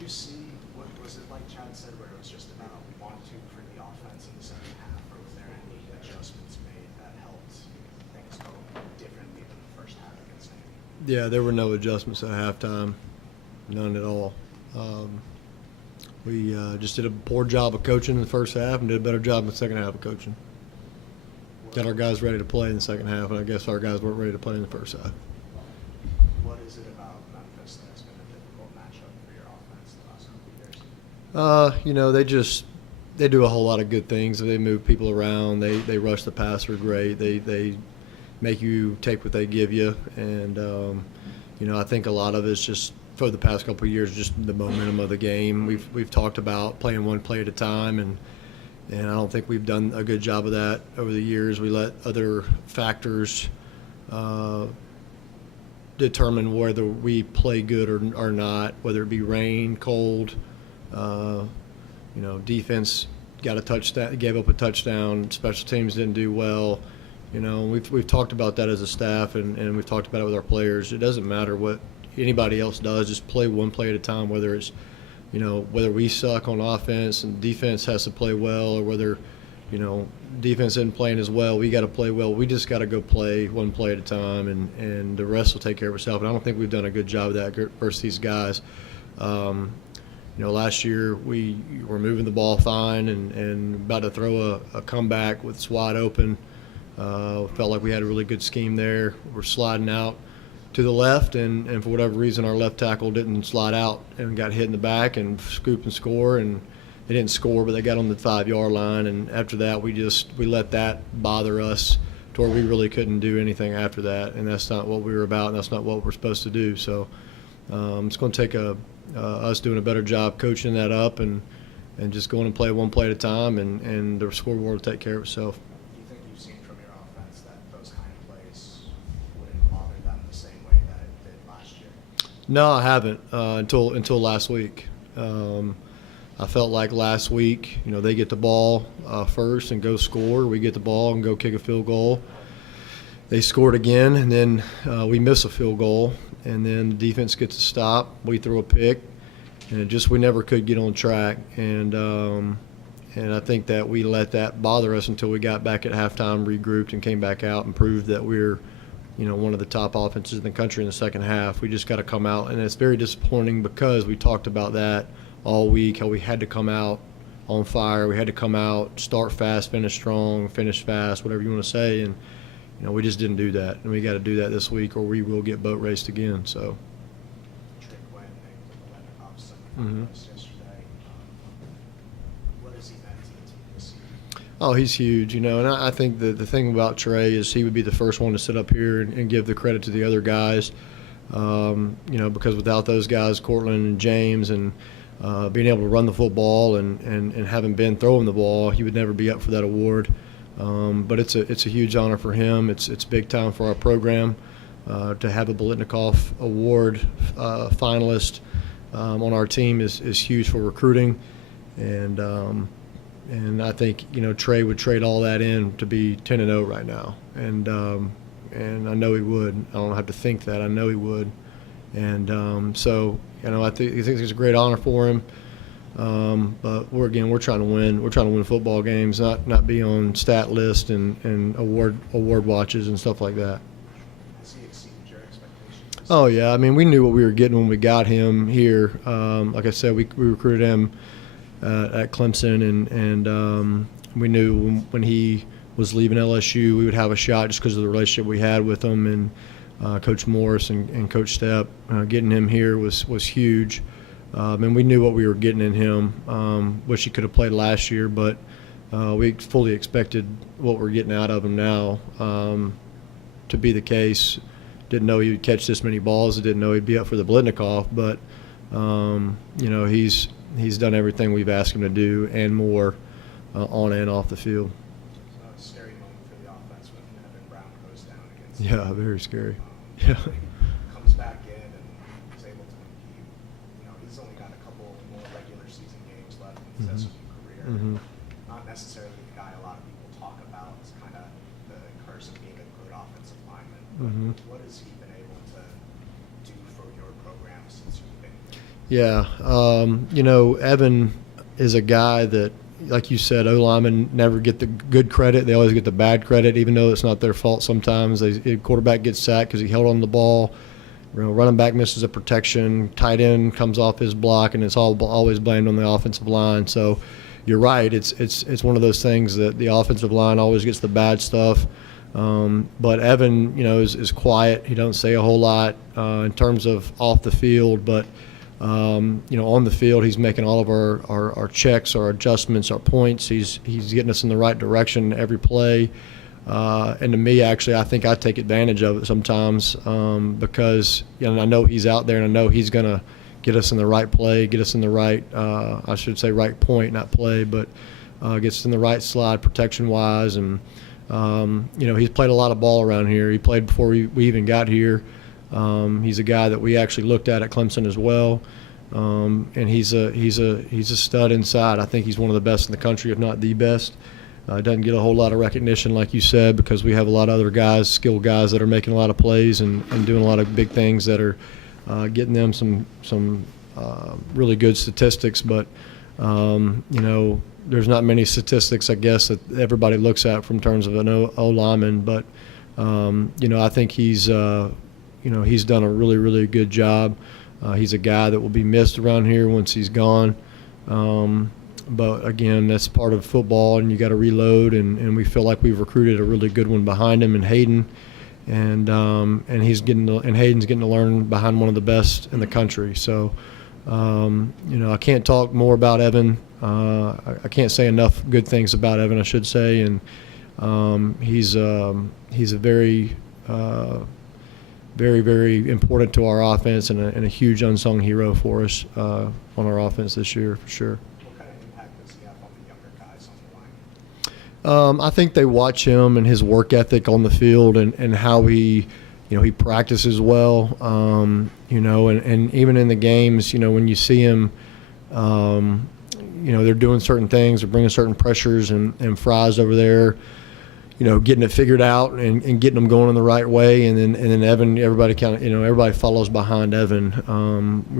you see, what was it like Chad said, where it was just about 1-2 for the offense in the second half, or was there any adjustments made that helped things go differently than the first half against Navy? Yeah, there were no adjustments at halftime, none at all. We just did a poor job of coaching in the first half and did a better job in the second half of coaching. Got our guys ready to play in the second half, and I guess our guys weren't ready to play in the first half. What is it about Memphis that's been a difficult matchup for your offense the last couple of years? They do a whole lot of good things. They move people around. They rush the passer great. They make you take what they give you, and I think a lot of it's just for the past couple of years, just the momentum of the game. We've talked about playing one play at a time, and I don't think we've done a good job of that over the years. We let other factors determine whether we play good or not, whether it be rain, cold. Defense got a touchdown, gave up a touchdown. Special teams didn't do well. We've talked about that as a staff, and we've talked about it with our players. It doesn't matter what anybody else does. Just play one play at a time, whether it's whether we suck on offense and defense has to play well, or whether, defense isn't playing as well, we got to play well. We just got to go play one play at a time, and the rest will take care of itself. And I don't think we've done a good job of that versus these guys. Last year we were moving the ball fine and about to throw a comeback with it's wide open. Felt like we had a really good scheme there. We're sliding out to the left, and for whatever reason our left tackle didn't slide out and got hit in the back and scoop and score, and they didn't score, but they got on the 5-yard line, and after that we let that bother us to where we really couldn't do anything after that, and that's not what we were about, and that's not what we're supposed to do. So it's going to take us doing a better job coaching that up and just going and play one play at a time, and the scoreboard will take care of itself. Do you think you've seen from your offense that those kind of plays wouldn't bother them the same way that it did last year? No, I haven't until last week. I felt like last week, they get the ball first and go score. We get the ball and go kick a field goal. They scored again, and then we miss a field goal, and then the defense gets a stop. We throw a pick, and we never could get on track. And I think that we let that bother us until we got back at halftime, regrouped, and came back out and proved that we're one of the top offenses in the country in the second half. We just got to come out, and it's very disappointing because we talked about that all week, how we had to come out on fire. We had to come out, start fast, finish strong, finish fast, whatever you want to say, and we just didn't do that. And we got to do that this week, or we will get boat raced again. So. Trick win with the semifinals yesterday. What has he meant to the team this year? Oh, he's huge, and I think the thing about Trey is he would be the first one to sit up here and give the credit to the other guys, because without those guys, Cortland and James, and being able to run the football and having been throwing the ball, he would never be up for that award. But it's a huge honor for him. It's big time for our program to have a Biletnikoff Award finalist on our team is huge for recruiting, and I think Trey would trade all that in to be 10-0 right now, and I know he would. I don't have to think that. I know he would, and so I think it's a great honor for him. But we're trying to win. We're trying to win football games, not be on stat list and award watches and stuff like that. Has he exceeded your expectations? Oh yeah, we knew what we were getting when we got him here. Like I said, we recruited him at Clemson, and we knew when he was leaving LSU, we would have a shot just because of the relationship we had with him and Coach Morris and Coach Stepp. Getting him here was huge. And we knew what we were getting in him. Wish he could have played last year, but we fully expected what we're getting out of him now to be the case. Didn't know he would catch this many balls. Didn't know he'd be up for the Biletnikoff, but he's done everything we've asked him to do and more on and off the field. It's a scary moment for the offense when Evan Brown goes down against. Yeah, very scary. Yeah. Comes back in and is able to compete. He's only got a couple more regular season games left in his SMU career. Mm-hmm. Not necessarily the guy a lot of people talk about as kind of the curse of being a good offensive lineman. Mm-hmm. What has he been able to do for your program since you've been here? Yeah. Evan is a guy that, like you said, O-linemen never get the good credit. They always get the bad credit, even though it's not their fault sometimes. The quarterback gets sacked because he held on the ball. Running back misses a protection. Tight end comes off his block, and it's always blamed on the offensive line. So you're right. It's one of those things that the offensive line always gets the bad stuff. But Evan, is quiet. He don't say a whole lot in terms of off the field, but on the field, he's making all of our checks, our adjustments, our points. He's getting us in the right direction every play. And to me, actually, I think I take advantage of it sometimes because I know he's out there, and I know he's going to get us in the right play, get us in the right, I should say right point, not play, but gets us in the right slide protection-wise. And, he's played a lot of ball around here. He played before we even got here. He's a guy that we actually looked at Clemson as well, and he's a stud inside. I think he's one of the best in the country, if not the best. Doesn't get a whole lot of recognition, like you said, because we have a lot of other guys, skilled guys that are making a lot of plays and doing a lot of big things that are getting them some really good statistics. But there's not many statistics, I guess, that everybody looks at from terms of an O-lineman. But I think he's done a really, really good job. He's a guy that will be missed around here once he's gone. But, again, that's part of football, and you got to reload, and we feel like we've recruited a really good one behind him in Hayden. And Hayden's getting to learn behind one of the best in the country. So, I can't talk more about Evan. I can't say enough good things about Evan, I should say. And he's a very very, very important to our offense and a huge unsung hero for us on our offense this year, for sure. What kind of impact does he have on the younger guys on the line? I think they watch him and his work ethic on the field and how he practices well, and even in the games, when you see him, they're doing certain things, they're bringing certain pressures, and Fry's over there, getting it figured out and getting them going in the right way. And then Evan, everybody everybody follows behind Evan,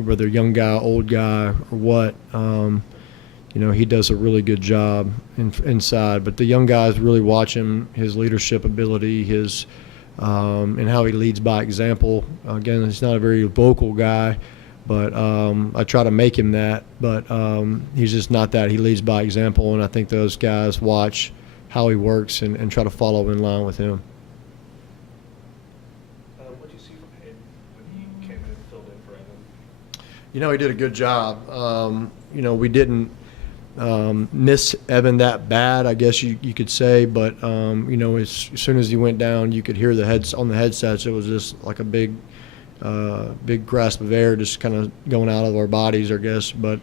whether young guy, old guy, or what. He does a really good job inside. But the young guys really watch him, his leadership ability, his and how he leads by example. Again, he's not a very vocal guy, but I try to make him that. But he's just not that. He leads by example, and I think those guys watch how he works and try to follow in line with him. What do you see from Hayden when he came in and filled in for Evan? He did a good job. We didn't miss Evan that bad, I guess you could say, but as soon as he went down, you could hear on the headsets. It was just like a big grasp of air just kind of going out of our bodies, I guess. But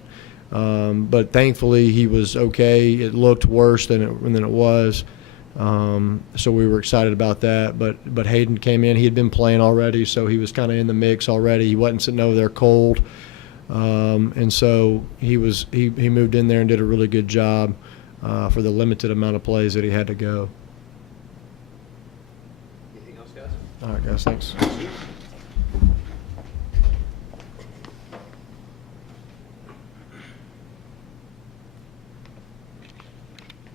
thankfully he was okay. It looked worse than it was, so we were excited about that. But Hayden came in. He had been playing already, so he was kind of in the mix already. He wasn't sitting over there cold, and so he moved in there and did a really good job for the limited amount of plays that he had to go. Anything else, guys? All right, guys, thanks.